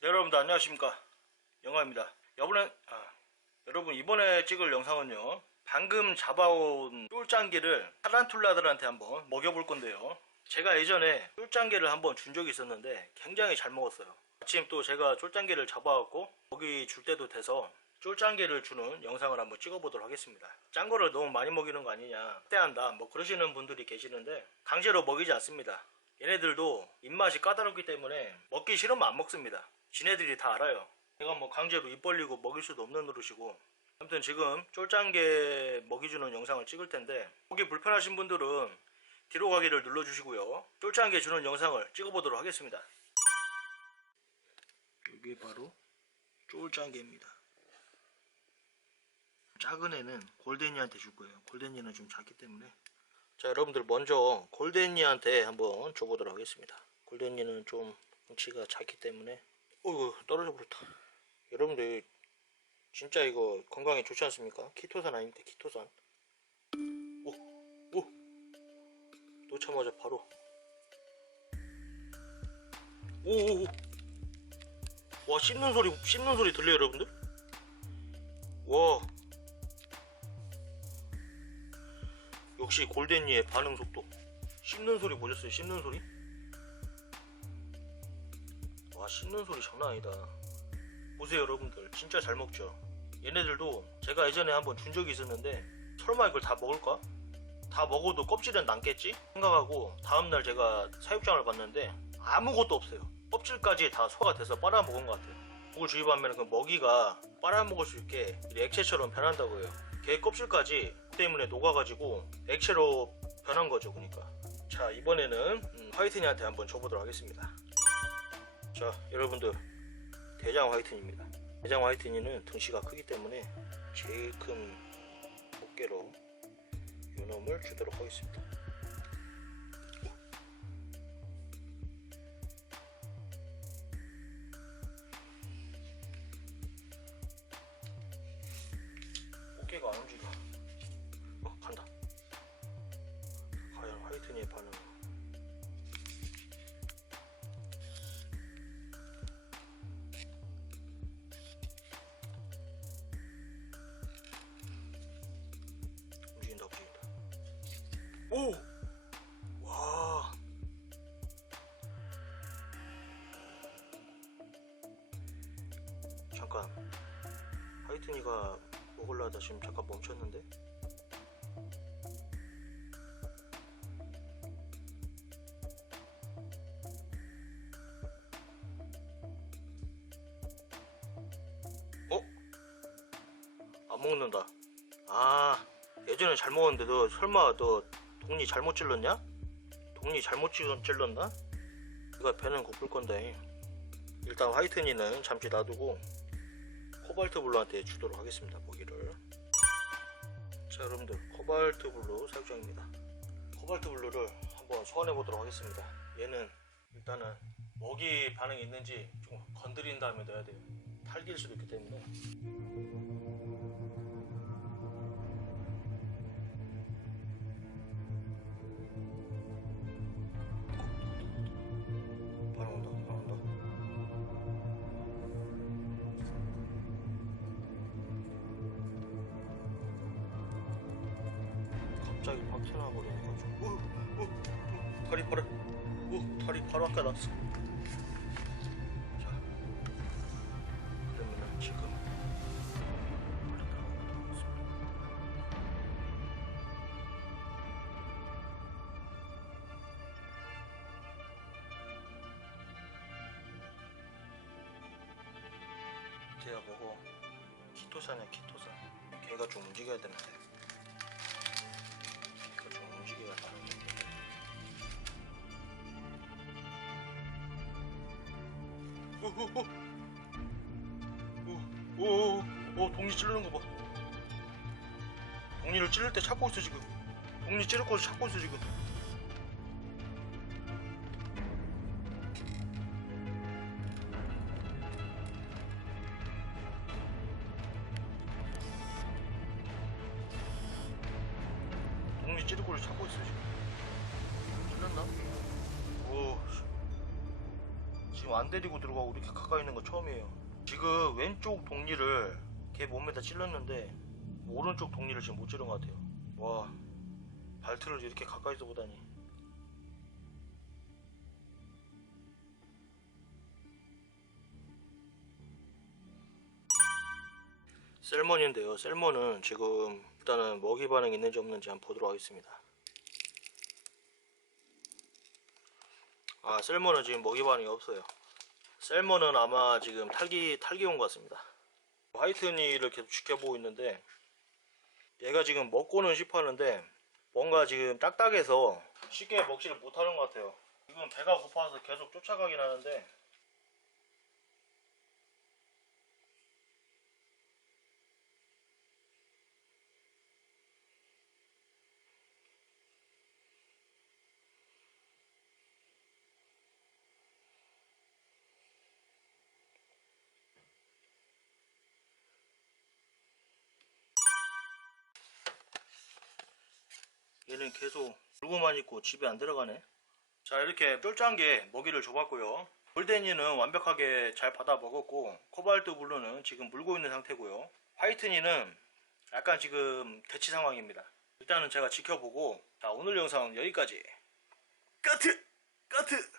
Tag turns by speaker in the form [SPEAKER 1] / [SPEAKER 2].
[SPEAKER 1] 네, 여러분들 안녕하십니까? 영화입니다. 이번에 아, 여러분 이번에 찍을 영상은요 방금 잡아온 쫄짱개를 타란툴라들한테 한번 먹여볼 건데요. 제가 예전에 쫄짱개를 한번 준 적이 있었는데 굉장히 잘 먹었어요. 마침 또 제가 쫄짱개를 잡아갖고 먹이 줄 때도 돼서 쫄짱개를 주는 영상을 한번 찍어보도록 하겠습니다. 짠 거를 너무 많이 먹이는 거 아니냐 때한다 뭐 그러시는 분들이 계시는데 강제로 먹이지 않습니다. 얘네들도 입맛이 까다롭기 때문에 먹기 싫으면 안 먹습니다. 지네들이 다 알아요. 제가 뭐 강제로 입 벌리고 먹일 수도 없는 노릇이고 아무튼 지금 쫄짱개 먹이주는 영상을 찍을 텐데 보기 불편하신 분들은 뒤로 가기를 눌러주시고요. 쫄짱개 주는 영상을 찍어보도록 하겠습니다. 여기 바로 쫄짱개입니다. 작은 애는 골덴이한테 줄 거예요. 골덴이는 좀 작기 때문에 자 여러분들 먼저 골덴이한테 한번 줘보도록 하겠습니다 골덴이는 좀 덩치가 작기 때문에 어이구 떨어져 버렸다. 여러분들 진짜 이거 건강에 좋지 않습니까? 키토산 아닙니까? 키토산. 오 오. 놓자마자 바로. 오오오. 와 씹는 소리 씹는 소리 들려요 여러분들? 와. 역시 골덴이의 반응 속도. 씹는 소리 보셨어요? 씹는 소리 와 씹는 소리 장난 아니다. 보세요 여러분들. 진짜 잘 먹죠? 얘네들도 제가 예전에 한번 준 적이 있었는데 설마 이걸 다 먹을까? 다 먹어도 껍질은 남겠지? 생각하고 다음날 제가 사육장을 봤는데 아무것도 없어요. 껍질까지 다 소화가 돼서 빨아먹은 것 같아요. 그걸 주입하면 그 먹이가 빨아먹을 수 있게 이 액체처럼 변한다고 해요. 개 껍질까지 때문에 녹아가지고 액체로 변한 거죠 그러니까. 자 이번에는 음, 화이트니한테 한번 줘보도록 하겠습니다 자 여러분들. 대장 화이트니입니다. 대장 화이트니는 등치가 크기 때문에 제일 큰 꽃게로 요놈을 주도록 하겠습니다 오! 와 잠깐 화이트니가 먹으려다 지금 잠깐 멈췄는데 어? 안 먹는다. 아, 예전에 잘 먹었는데 너 설마 너 동리 잘못 찔렀냐? 동리 잘못 찔- 찔렀나? 이거 배는 고플 건데. 일단 화이트니는 잠시 놔두고 코발트 블루한테 주도록 하겠습니다. 고기를. 자, 여러분들 코발트 블루 사육장입니다. 코발트 블루를 한번 소환해 보도록 하겠습니다. 얘는 일단은 먹이 반응이 있는지 좀 건드린 다음에 넣어야 돼요. 탈길 수도 있기 때문에. 갑자기 팍 튀어나와버리는 거죠. 오, 오, 오, 다리 바로, 오, 다리 바로 아까 났어. 자, 그러면은 지금. 제가 보고 키토산이야 키토산. 걔가 좀 움직여야 되는데. 움직여야 하는 건데. 오오오 오 동리 찌르는 거 봐. 동리를 찌를 때 찾고 있어 지금. 동리 찌를 거를 찾고 있어 지금. 거를 찾고 있어 지금. 찔렀나? 오. 씨. 지금 안 데리고 들어가고 이렇게 가까이 있는 거 처음이에요. 지금 왼쪽 동리를 걔 몸에다 찔렀는데 오른쪽 동리를 지금 못 찌른 것 같아요. 와 발틀을 이렇게 가까이서 보다니. 셀몬인데요. 셀몬은 지금 일단은 먹이 반응 있는지 없는지 한번 보도록 하겠습니다. 아 셀몬은 지금 먹이 반응이 없어요. 셀몬은 아마 지금 탈기 탈기 온 것 같습니다. 화이트니를 계속 지켜보고 있는데 얘가 지금 먹고는 싶었는데 뭔가 지금 딱딱해서 쉽게 먹지를 못하는 것 같아요. 지금 배가 고파서 계속 쫓아가긴 하는데 얘는 계속 울고만 있고 집에 안 들어가네. 자 이렇게 쫄짱게 먹이를 줘봤고요. 골데니는 완벽하게 잘 받아 먹었고 코발트 블루는 지금 물고 있는 상태고요. 화이트니는 약간 지금 대치 상황입니다. 일단은 제가 지켜보고 자 오늘 영상은 여기까지. 까트! 까트!